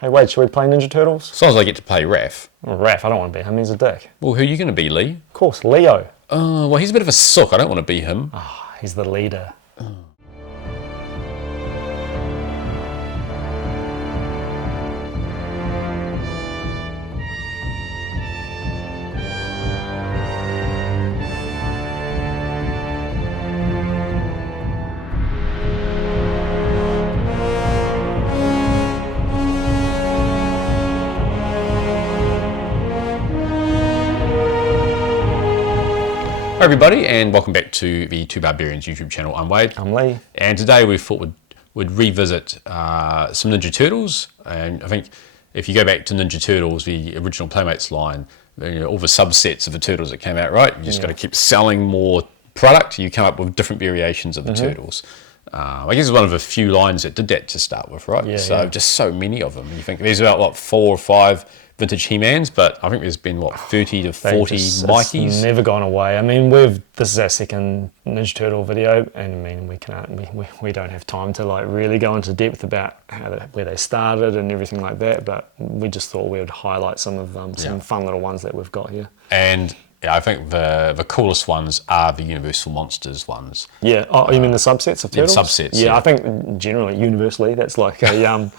Hey, wait, should we play Ninja Turtles? As long as I get to play Raph. Oh, Raph, I don't want to be him. He's a dick. Well, who are you going to be, Lee? Of course, Leo. Well, he's a bit of a sook. I don't want to be him. Oh, he's the leader. Hi everybody, and welcome back to the Two Barbarians YouTube channel. I'm Wade. I'm Lee. And today we thought we'd revisit some Ninja Turtles. And I think if you go back to Ninja Turtles, the original Playmates line, all the subsets of the Turtles that came out, right? You just got to keep selling more product. You come up with different variations of the Turtles. I guess it's one of the few lines that did that to start with, right? Just so many of them. You think there's about, what, 4 or 5 vintage He-Mans, but I think there's been, what, 30 to 40 Mikeys? It's never gone away. I mean, this is our second Ninja Turtle video, and I mean, we don't have time to like really go into depth about where they started and everything like that, but we just thought we would highlight some of some fun little ones that we've got here. And yeah, I think the coolest ones are the Universal Monsters ones. Yeah. Oh, you mean the subsets of Turtles? Subsets. Yeah, I think generally, universally, that's like a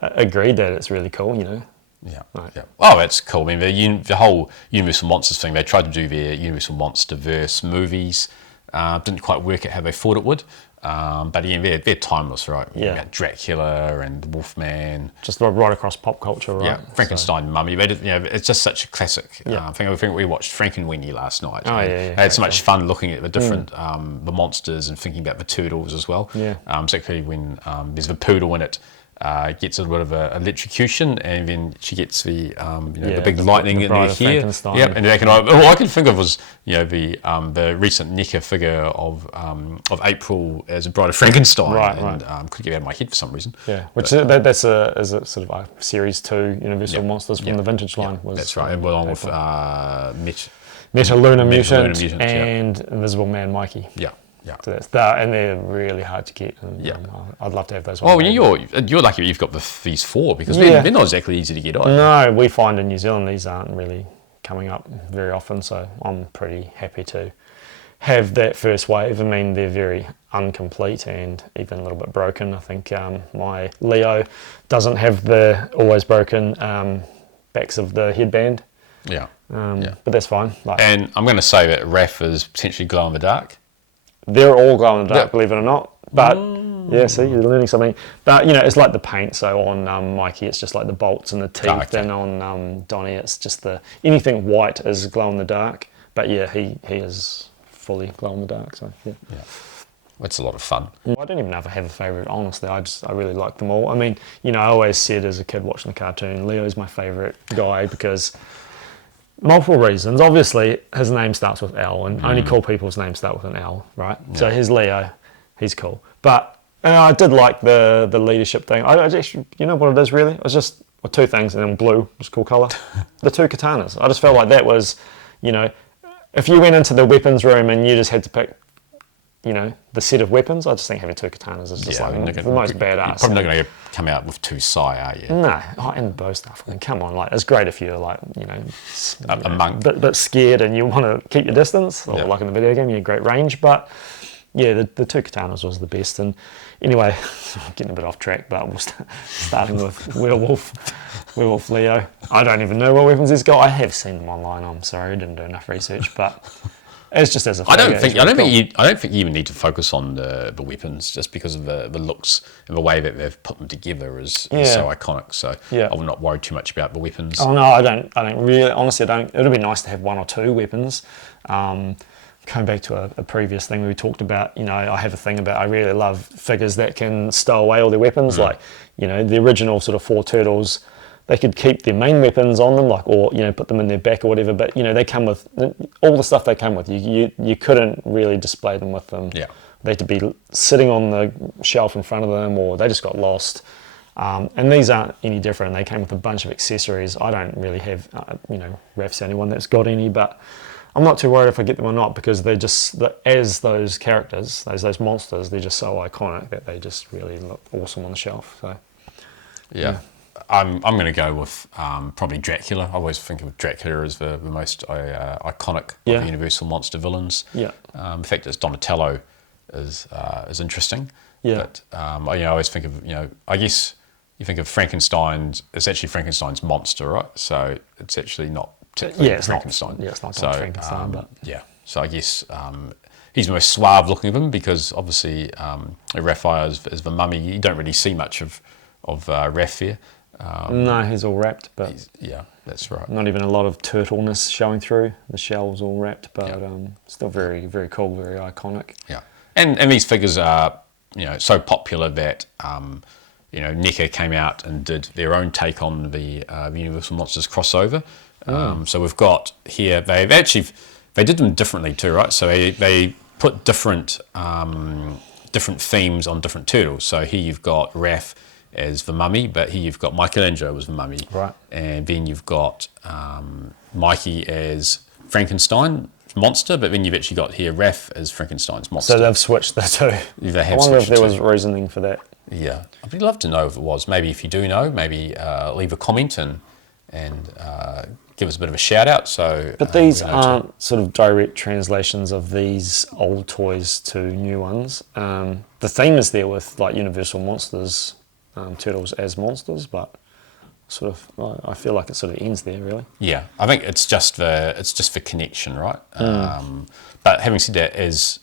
agreed that it's really cool. You know. Yeah, right. Yeah. Oh, it's cool. I mean, the whole Universal Monsters thing, they tried to do their Universal Monsterverse movies. Didn't quite work out how they thought it would. But again, they're timeless, right? Yeah. You got Dracula and Wolfman. Just right across pop culture, right? Yeah, Frankenstein, Mummy. They did, it's just such a classic. I think we watched Frankenweenie last night. Oh, I had so much fun looking at the different the monsters and thinking about the turtles as well. Yeah. Particularly when there's the poodle in it. Gets a bit of a electrocution, and then she gets the the big lightning in her hair. Yep, and all I can think of was the recent NECA figure of April as a Bride of Frankenstein, right. Couldn't get it out of my head for some reason. Yeah, which that's a sort of a series 2 Universal Monsters from the vintage line. Was that's right, along with Meta-Lunar Mutant and Invisible Man Mikey. Yeah. Yeah, so and they're really hard to get. And, I'd love to have those ones. Well, you're lucky you've got these 4 because they're not exactly easy to get on. No, we find in New Zealand these aren't really coming up very often, so I'm pretty happy to have that first wave. I mean, they're very incomplete and even a little bit broken. I think my Leo doesn't have the always broken backs of the headband. Yeah. But that's fine. And I'm going to say that Raph is potentially glow in the dark. They're all glow in the dark, believe it or not. But yeah, see, you're learning something. But it's like the paint. So on Mikey, it's just like the bolts and the teeth, and on Donnie, it's just anything white is glow in the dark. But yeah, he is fully glow in the dark. So yeah. That's a lot of fun. I don't even know if I have a favourite, honestly. I really like them all. I mean, I always said as a kid watching the cartoon, Leo's my favourite guy because multiple reasons. Obviously, his name starts with L, and only cool people's names start with an L, right? Yeah. So here's Leo. He's cool. But I did like the leadership thing. I just, you know what it is really? It was just 2 things, and then blue was cool colour. The 2 katanas. I just felt like that was, if you went into the weapons room and you just had to pick, the set of weapons, I just think having 2 katanas is just the most badass. You're probably not going to come out with 2 Sai, are you? No, and bow stuff. I mean, come on, it's great if you're a monk, but scared and you want to keep your distance, or like in the video game, you have great range. But yeah, the 2 katanas was the best. And anyway, getting a bit off track, but we'll starting with Werewolf Leo. I don't even know what weapons he's got. I have seen them online. I'm sorry, I didn't do enough research, but. It's just as a I don't think you even need to focus on the weapons just because of the looks and the way that they've put them together is so iconic. So I will not worry too much about the weapons. Oh no, I don't really. Honestly, I don't. It'll be nice to have 1 or 2 weapons. Going back to a previous thing we talked about, I have a thing about I really love figures that can stow away all their weapons, like the original sort of 4 turtles. They could keep their main weapons on them, or put them in their back or whatever. But they come with all the stuff they come with. You couldn't really display them with them. Yeah, they had to be sitting on the shelf in front of them, or they just got lost. And these aren't any different. They came with a bunch of accessories. I don't really have, Raph's the only one that's got any, but I'm not too worried if I get them or not because they're just as those characters, those monsters. They're just so iconic that they just really look awesome on the shelf. So yeah. I'm going to go with probably Dracula. I always think of Dracula as the most iconic of the Universal Monster villains. Yeah. In fact, it's Donatello is interesting. Yeah. But I always think of I guess you think of Frankenstein. It's actually Frankenstein's monster, right? So it's actually not technically Frankenstein. It's not so, Frankenstein, but yeah. So I guess he's the most suave looking of them because obviously Raphael is the mummy. You don't really see much of Raphael. No, he's all wrapped, but yeah, that's right. not even a lot of turtleness showing through. The shell's all wrapped, but still very, very cool, very iconic. Yeah, and these figures are so popular that NECA came out and did their own take on the Universal Monsters crossover. So we've got here they did them differently too, right? So they put different themes on different turtles. So here you've got Raph as the mummy, but here you've got Michelangelo as the mummy. Right. And then you've got Mikey as Frankenstein monster, but then you've actually got here Raph as Frankenstein's monster. So they've switched the two. They have I wonder if switched there the was two. reasoning for that. Yeah, I'd love to know if it was. Maybe if you do know, maybe leave a comment and give us a bit of a shout out. So, But these aren't sort of direct translations of these old toys to new ones. The theme is there with like Universal Monsters, turtles as monsters, but sort of I feel like it sort of ends there really. Yeah, I think it's just the connection, right? But having said that, as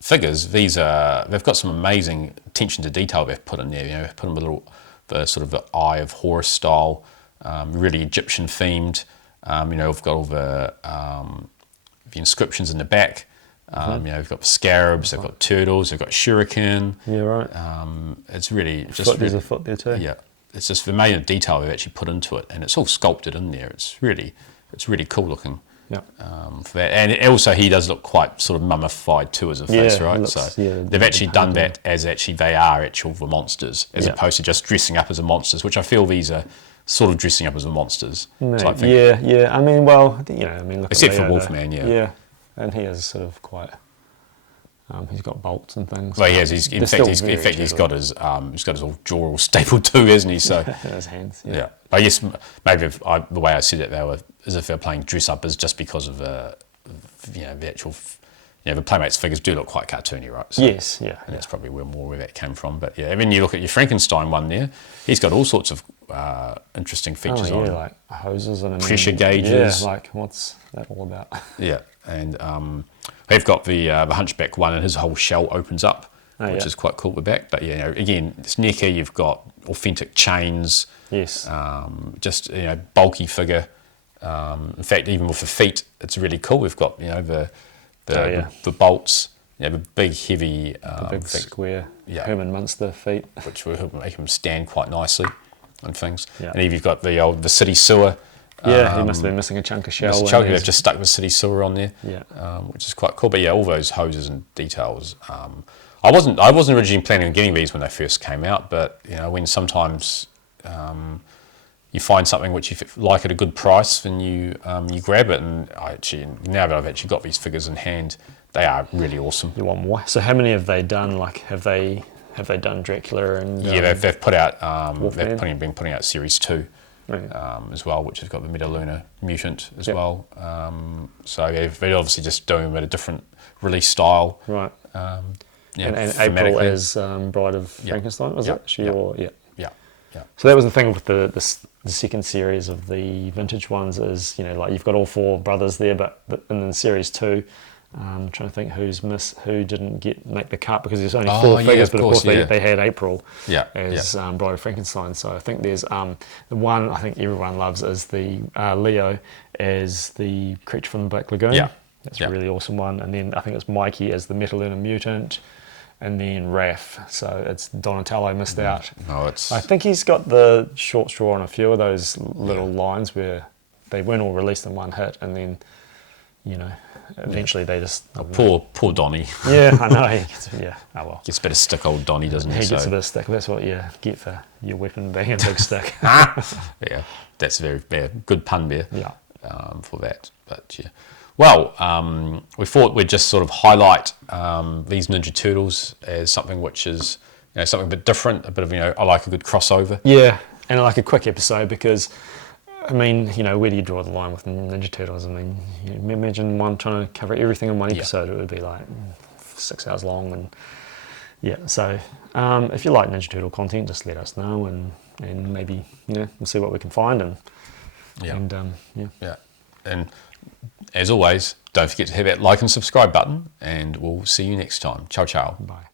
figures, they've got some amazing attention to detail they've put in there. They've put them the sort of the Eye of Horus style, really Egyptian themed. We've got all the inscriptions in the back. We've got the scarabs, they've got turtles, they've got shuriken. Yeah, right. It's really just There's a foot there too. yeah. It's just the amount of detail they've actually put into it, and it's all sculpted in there. It's really cool looking. Yeah. For that, and also he does look quite sort of mummified too as a face, right? Looks, so they've actually done that as actually they are actual the monsters, as opposed to just dressing up as a monsters, which I feel these are sort of dressing up as a monsters type thing. Yeah. I mean, look Except at for Leo, Wolfman, yeah. Yeah, and he is sort of quite. He's got bolts and things. Well, he has. He's got his old jaw all stapled too, hasn't he? So his hands. yeah. I guess maybe the way I said it, as if they're playing dress up, is just because of the actual. The Playmates figures do look quite cartoony, right? So, yes, yeah. And that's probably where that came from. But yeah, when you look at your Frankenstein one there, he's got all sorts of interesting features on him. Like hoses and pressure gauges. Yeah, like what's that all about? Yeah, and they've got the Hunchback one, and his whole shell opens up, which is quite cool at the back. But again, it's NECA. You've got authentic chains. Yes. Just bulky figure. In fact, even with the feet, it's really cool. We've got the bolts. The big heavy, big square Herman Munster feet, which will make them stand quite nicely and things. Yeah. And you've got the city sewer. Yeah, he must have been missing a chunk of shell. They've just stuck the city sewer on there. Yeah. Which is quite cool. But all those hoses and details. I wasn't originally planning on getting these when they first came out, but when sometimes you find something which you like at a good price, and you grab it. And now that I've actually got these figures in hand, they are really awesome. You want more? So how many have they done? Like, have they done Dracula and? They've put out. Been putting out series 2. As well, which has got the Metaluna mutant as well. So they're obviously just doing a bit of different release style. Right. And April as Bride of Frankenstein, was it? Yeah. So that was the thing with the second series of the vintage ones is, like you've got all 4 brothers there, but in the series 2, I'm trying to think who didn't make the cut because there's only 4 figures, but of course they had April as Bride of Frankenstein. So I think there's the one I think everyone loves is the Leo as the creature from the Black Lagoon. Yeah. That's a really awesome one. And then I think it's Mikey as the Metaluna mutant, and then Raph. So it's Donatello missed out. I think he's got the short straw on a few of those little lines where they weren't all released in one hit, and then eventually they just... Poor Donnie. Yeah, I know. Oh well. Gets a bit of stick, old Donnie, doesn't he? He gets a bit of stick. That's what you get for your weapon being a big stick. Yeah, that's a very good pun there. Yeah. For that. But yeah. Well, we thought we'd just sort of highlight these Ninja Turtles as something which is something a bit different, a bit of I like a good crossover. Yeah. and like a quick episode, because I mean, you know, where do you draw the line with Ninja Turtles? I mean, you know, imagine one trying to cover everything in one episode. It would be like 6 hours long, and yeah. So if you like Ninja Turtle content, just let us know, and maybe, you know, we'll see what we can find, and Yeah. And as always, don't forget to hit that like and subscribe button, and we'll see you next time. Ciao, ciao. Bye.